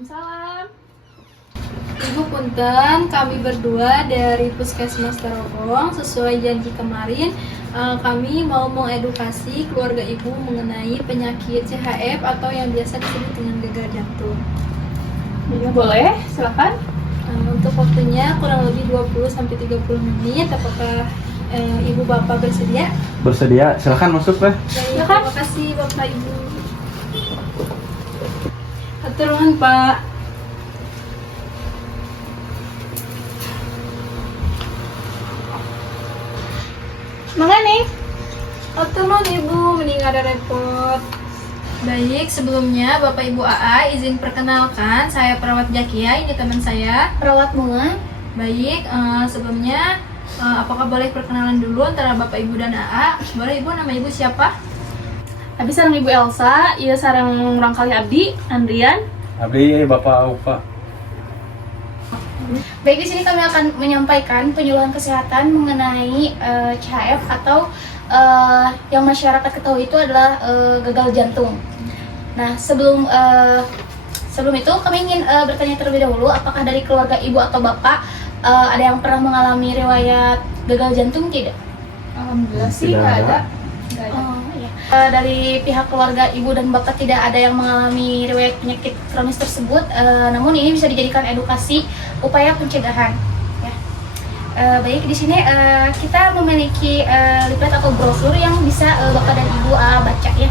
Waalaikumsalam. Ibu punten, kami berdua dari Puskesmas Terogong sesuai janji kemarin kami mau mengedukasi keluarga ibu mengenai penyakit CHF atau yang biasa disebut dengan gagal jantung. Ya boleh, silakan. Untuk waktunya kurang lebih 20-30 menit. Apakah ibu bapak bersedia? Bersedia, silakan masuk deh. Baik, terima kasih bapak ibu. Hatur nuhun Pak. Mana nih? Hatur nuhun ibu, mending ada repot. Baik, sebelumnya Bapak Ibu AA izin perkenalkan, saya perawat Jakia, ini teman saya. Perawat Mulan. Baik, sebelumnya apakah boleh perkenalan dulu antara Bapak Ibu dan AA? Boleh Ibu, nama Ibu siapa? Abdi sareng Ibu Elsa, ieu sareng urang kali abdi, Andrian. Abdi Bapak Aufa. Baik, di sini kami akan menyampaikan penyuluhan kesehatan mengenai CHF atau yang masyarakat ketahui itu adalah gagal jantung. Nah, sebelum itu kami ingin bertanya terlebih dahulu, apakah dari keluarga ibu atau bapak ada yang pernah mengalami riwayat gagal jantung tidak? Alhamdulillah sih Tidak nggak ada. ada. Oh, iya. Dari pihak keluarga ibu dan bapak tidak ada yang mengalami riwayat penyakit kronis tersebut, namun ini bisa dijadikan edukasi upaya pencegahan. Ya. Baik, di sini kita memiliki leaflet atau brosur yang bisa bapak dan ibu baca ya.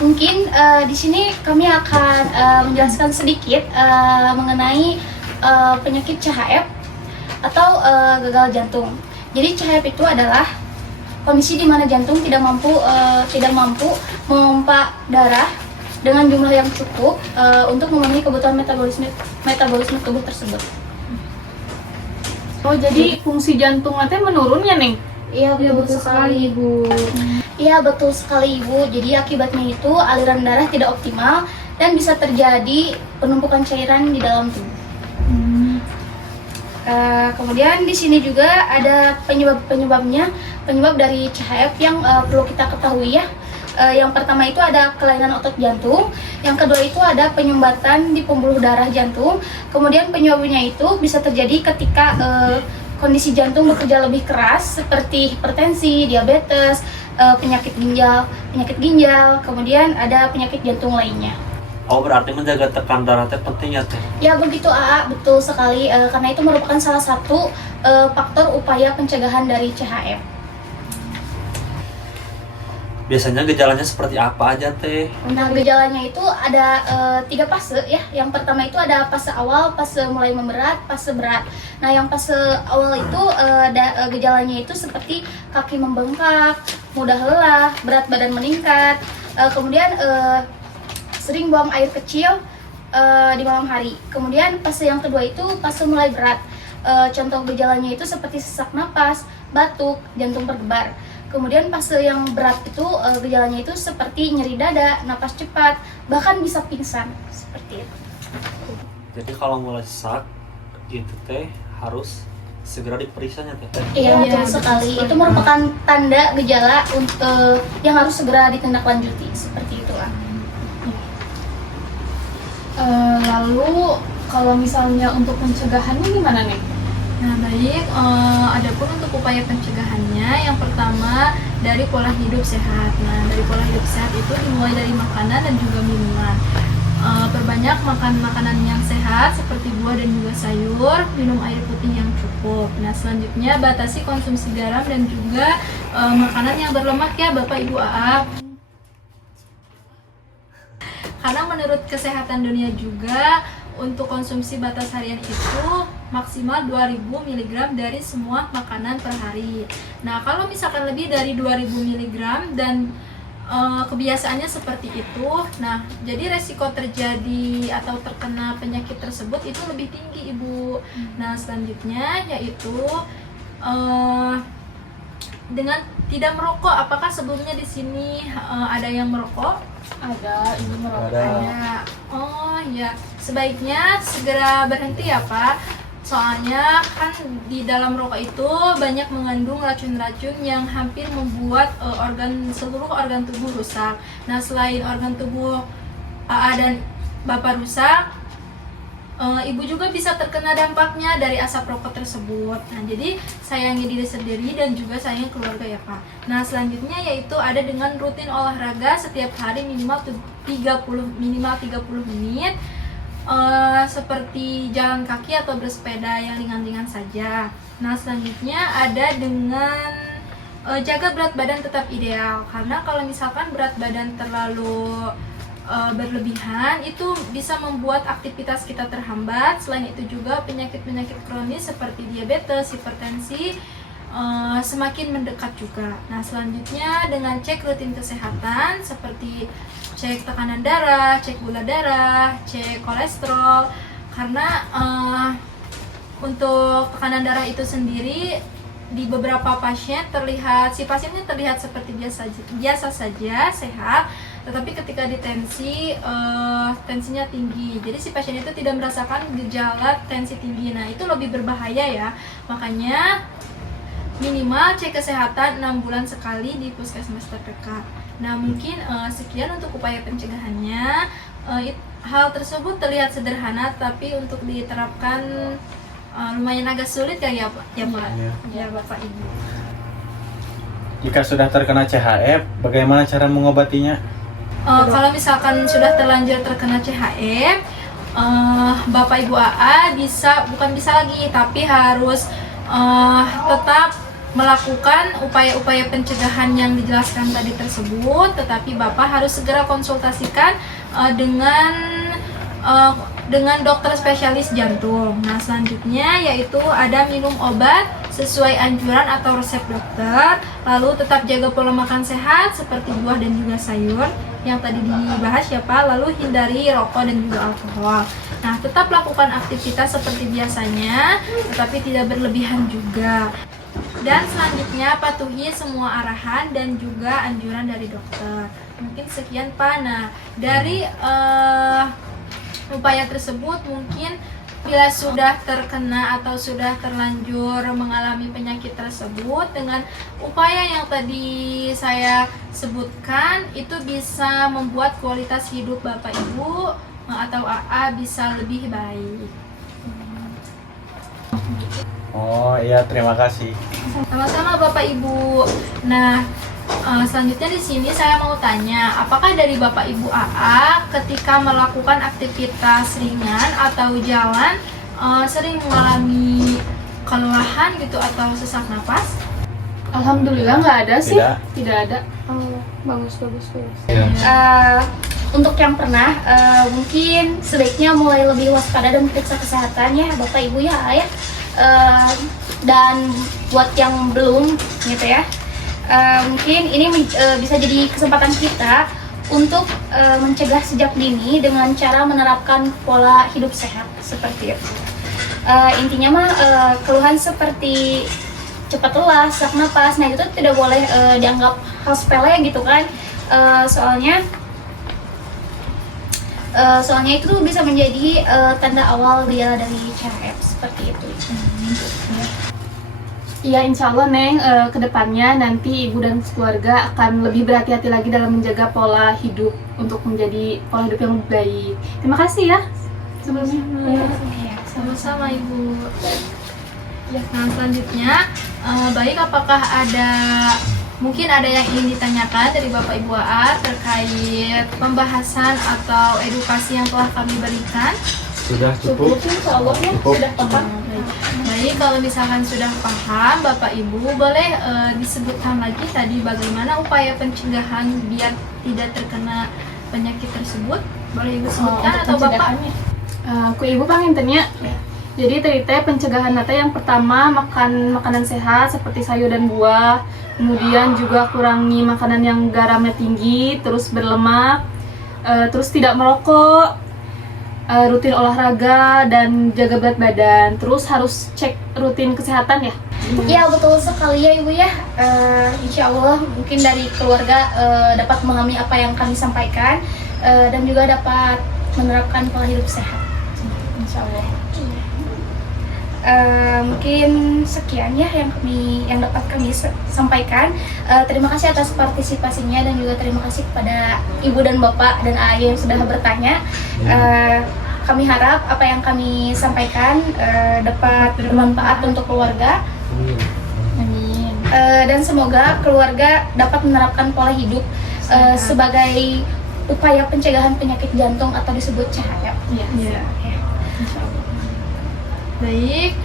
Mungkin di sini kami akan menjelaskan sedikit mengenai penyakit CHF atau gagal jantung. Jadi CHF itu adalah kondisi di mana jantung tidak mampu memompa darah dengan jumlah yang cukup untuk memenuhi kebutuhan metabolisme tubuh tersebut. Oh, jadi fungsi jantung nanti menurun ya, Neng? Iya, betul sekali Ibu. Iya, betul sekali Ibu. Jadi akibatnya itu aliran darah tidak optimal dan bisa terjadi penumpukan cairan di dalam tubuh. Kemudian di sini juga ada penyebab dari CHF yang perlu kita ketahui ya. Yang pertama itu ada kelainan otot jantung, yang kedua itu ada penyumbatan di pembuluh darah jantung. Kemudian penyebabnya itu bisa terjadi ketika kondisi jantung bekerja lebih keras seperti hipertensi, diabetes, penyakit ginjal, kemudian ada penyakit jantung lainnya. Oh, berarti menjaga tekanan darah teh penting ya teh? Ya begitu AA, betul sekali, karena itu merupakan salah satu faktor upaya pencegahan dari CHF. Biasanya gejalanya seperti apa aja teh? Nah, gejalanya itu ada 3 fase ya. Yang pertama itu ada fase awal, fase mulai memberat, fase berat. Nah, yang fase awal itu gejalanya itu seperti kaki membengkak, mudah lelah, berat badan meningkat, kemudian sering buang air kecil di malam hari. Kemudian fase yang kedua itu fase mulai berat. Contoh gejalanya itu seperti sesak napas, batuk, jantung berdebar. Kemudian fase yang berat itu gejalanya itu seperti nyeri dada, napas cepat, bahkan bisa pingsan seperti itu. Jadi kalau mulai sesak gitu teh harus segera diperiksanya teh. Iya, Iya, betul sekali. betul Itu merupakan tanda gejala yang harus segera ditindaklanjuti seperti itulah. Lalu kalau misalnya untuk pencegahannya gimana nih? Nah baik, adapun untuk upaya pencegahannya, yang pertama dari pola hidup sehat. Nah dari pola hidup sehat itu dimulai dari makanan dan juga minuman. Perbanyak makan makanan yang sehat seperti buah dan juga sayur, minum air putih yang cukup. Nah selanjutnya batasi konsumsi garam dan juga makanan yang berlemak ya Bapak Ibu AA. Karena menurut kesehatan dunia juga untuk konsumsi batas harian itu maksimal 2000 mg dari semua makanan per hari. Nah, kalau misalkan lebih dari 2000 mg dan kebiasaannya seperti itu, nah jadi resiko terjadi atau terkena penyakit tersebut itu lebih tinggi Ibu. Nah, selanjutnya yaitu dengan tidak merokok. Apakah sebelumnya di sini ada yang merokok? Ada, ibu merokok. Ada. Ada. Oh ya, sebaiknya segera berhenti ya Pak. Soalnya kan di dalam rokok itu banyak mengandung racun-racun yang hampir membuat seluruh organ tubuh rusak. Nah, selain organ tubuh AA dan Bapak rusak, Ibu juga bisa terkena dampaknya dari asap rokok tersebut. Nah, jadi sayangi diri sendiri dan juga sayangi keluarga ya Pak. Nah, selanjutnya yaitu ada dengan rutin olahraga setiap hari minimal 30 menit, seperti jalan kaki atau bersepeda yang ringan-ringan saja. Nah, selanjutnya ada dengan jaga berat badan tetap ideal, karena kalau misalkan berat badan terlalu berlebihan itu bisa membuat aktivitas kita terhambat. Selain itu juga penyakit-penyakit kronis seperti diabetes, hipertensi semakin mendekat juga. Nah, selanjutnya dengan cek rutin kesehatan seperti cek tekanan darah, cek gula darah, cek kolesterol, karena untuk tekanan darah itu sendiri di beberapa pasien si pasiennya terlihat seperti biasa saja sehat, tetapi ketika ditensi tensinya tinggi. Jadi si pasien itu tidak merasakan gejala tensi tinggi. Nah, itu lebih berbahaya ya. Makanya minimal cek kesehatan 6 bulan sekali di puskesmas terdekat. Nah, mungkin sekian untuk upaya pencegahannya. Hal tersebut terlihat sederhana, tapi untuk diterapkan lumayan agak sulit ya Pak? Ya Pak, ya Bapak Ibu. Jika sudah terkena CHF, bagaimana cara mengobatinya? Kalau misalkan sudah terlanjur terkena CHF, Bapak Ibu AA bukan bisa lagi, tapi harus tetap melakukan upaya-upaya pencegahan yang dijelaskan tadi tersebut, tetapi Bapak harus segera konsultasikan dengan dokter spesialis jantung. Nah, selanjutnya yaitu ada minum obat sesuai anjuran atau resep dokter, lalu tetap jaga pola makan sehat seperti buah dan juga sayur yang tadi dibahas ya Pak, lalu hindari rokok dan juga alkohol. Nah, tetap lakukan aktivitas seperti biasanya, tetapi tidak berlebihan juga. Dan selanjutnya patuhi semua arahan dan juga anjuran dari dokter. Mungkin sekian Pak. Nah, dari upaya tersebut mungkin bila sudah terkena atau sudah terlanjur mengalami penyakit tersebut, dengan upaya yang tadi saya sebutkan itu bisa membuat kualitas hidup Bapak Ibu atau AA bisa lebih baik. Oh iya, terima kasih. Sama-sama Bapak Ibu. Nah, selanjutnya di sini saya mau tanya, apakah dari Bapak Ibu AA ketika melakukan aktivitas ringan atau jalan sering mengalami kelelahan gitu atau sesak napas? Alhamdulillah nggak ada sih. Tidak. ada. Oh, bagus. Iya. Untuk yang pernah, mungkin sebaiknya mulai lebih waspada dan periksa kesehatan ya Bapak Ibu ya ayah. Dan buat yang belum gitu ya, mungkin ini bisa jadi kesempatan kita untuk mencegah sejak dini dengan cara menerapkan pola hidup sehat seperti itu. Intinya mah keluhan seperti cepat lelah, sesak napas, nah itu tidak boleh dianggap hal sepele gitu kan. Soalnya itu bisa menjadi tanda awal dia dari CHF seperti itu. Iya, insya Allah Neng, kedepannya nanti ibu dan keluarga akan lebih berhati-hati lagi dalam menjaga pola hidup untuk menjadi pola hidup yang lebih baik. Terima kasih ya sebelumnya. Sama-sama Ibu. Nah, selanjutnya baik, apakah mungkin ada yang ingin ditanyakan dari Bapak Ibu AA terkait pembahasan atau edukasi yang telah kami berikan? Sudah cukup. Insya Allah ya, Cukup. sudah paham. Baik, kalau misalkan sudah paham Bapak Ibu, boleh disebutkan lagi tadi bagaimana upaya pencegahan biar tidak terkena penyakit tersebut? Boleh Ibu sebutkan atau Bapak? Ku ibu pangintennya. Jadi tadi teh pencegahan nate yang pertama makan makanan sehat seperti sayur dan buah, kemudian juga kurangi makanan yang garamnya tinggi, terus berlemak, terus tidak merokok, rutin olahraga dan jaga berat badan, terus harus cek rutin kesehatan ya. Ya betul sekali ya Ibu ya. Insya Allah mungkin dari keluarga dapat memahami apa yang kami sampaikan dan juga dapat menerapkan pola hidup sehat. Insya Allah. Mungkin sekian ya yang dapat kami sampaikan. Terima kasih atas partisipasinya dan juga terima kasih kepada ibu dan bapak dan ayah yang sudah bertanya. Kami harap apa yang kami sampaikan dapat bermanfaat untuk keluarga. Amin. Dan semoga keluarga dapat menerapkan pola hidup sebagai upaya pencegahan penyakit jantung atau disebut CHF. Iya. Baik,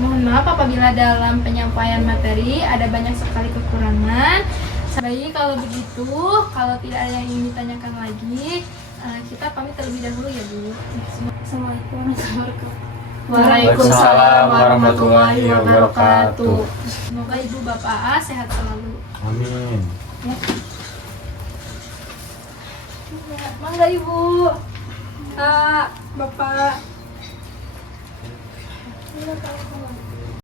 mohon maaf apabila dalam penyampaian materi ada banyak sekali kekurangan. Baik, kalau begitu, kalau tidak ada yang ingin ditanyakan lagi, kita pamit terlebih dahulu ya Bu. Assalamualaikum warahmatullahi wabarakatuh. Waalaikumsalam warahmatullahi wabarakatuh. Semoga Ibu Bapak A sehat selalu. Amin. Mangga Ibu, Bapak.